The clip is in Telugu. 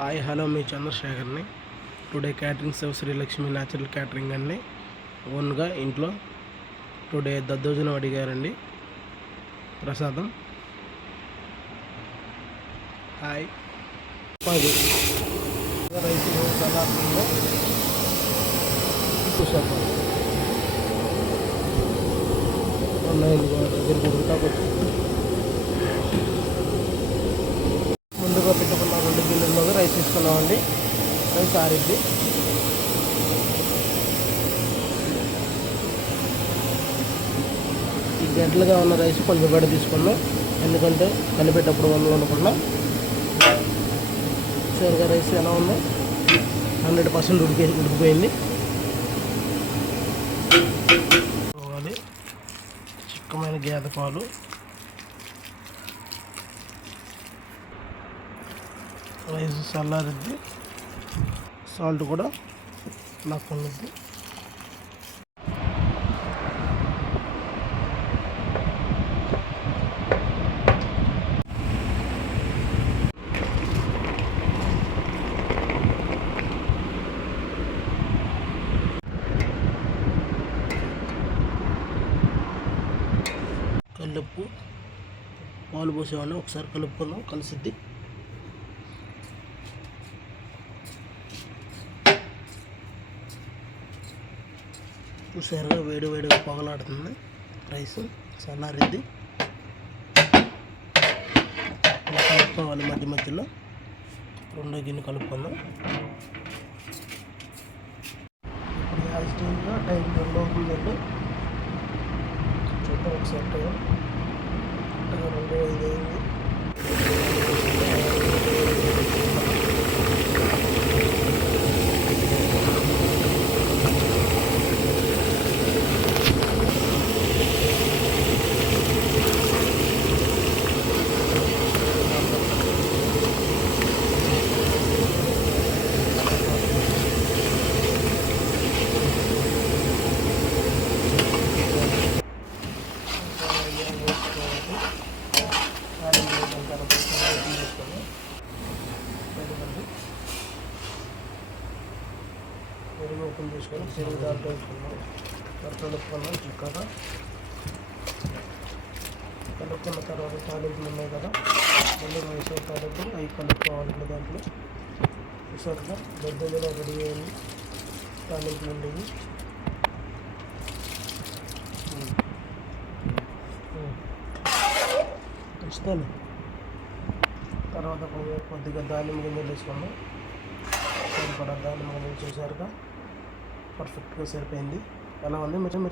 హాయ్ హలో మీ చంద్రశేఖర్ని. Today catering serve Srilakshmi natural catering అండి. ఓన్గా ఇంట్లో టుడే దద్దోజనం అడిగారండి ప్రసాదం. హాయ్ రైస్ సలాడ్లో పుషప్ దగ్గర కొడుకుతా ముందుగా పెట్టుకున్న 2 గిన్నెల్లో రైస్ తీసుకున్నామండి. రైస్ ఆరిద్ది. ఈ గంటలుగా ఉన్న రైస్ కొంచెం బయట తీసుకున్నాం, ఎందుకంటే కలిపేటప్పుడు వందలు ఉండకుండా. షూర్గా రైస్ ఎలా ఉందో 100% ఉడికిపోయింది. చిక్కమైన గేదె పాలు, రైస్ చల్లారిద్ది, సాల్ట్ కూడా లాక్కుంది. కల్లుప్పు, పాలు పోసేవాడిని, ఒకసారి కలుపుకుందాం, కలిసిద్ది. చూసారుగా వేడిగా పొగలాడుతుంది. రైస్ చల్లారిద్ది. కలుపుకోవాలి మధ్యలో. 2 గిన్నె కలుపుకుందాం. ఇప్పుడు యాజ్ స్టేజ్గా టైం 2 అవుతుందండి. చూద్దాం ఒకసారి టైం. కరెక్ట్గా 2:05 అయింది. పెరుగు ఓపెన్ చేసుకొని పెరుగు దాంట్లో వేసుకున్నాం. కలుపుకున్నాం. చిక్కగా కలుపుకున్న తర్వాత తాలింపులు ఉన్నాయి కదా, మళ్ళీ వేసే తాలింపులు అవి కలుపుకోవాలి. దాంట్లో చూసారుగా దద్దోజనం రెడీ అయింది. తాలింపులు ఉండేవి. ఇస్తాను. తర్వాత కొద్దిగా దానిమ్మ గింజలు వేసుకున్నాం. సరిపడా దానిమ్మ గింజలు చూసారుగా పర్ఫెక్ట్గా సరిపోయింది. ఎలా ఉంది మీరు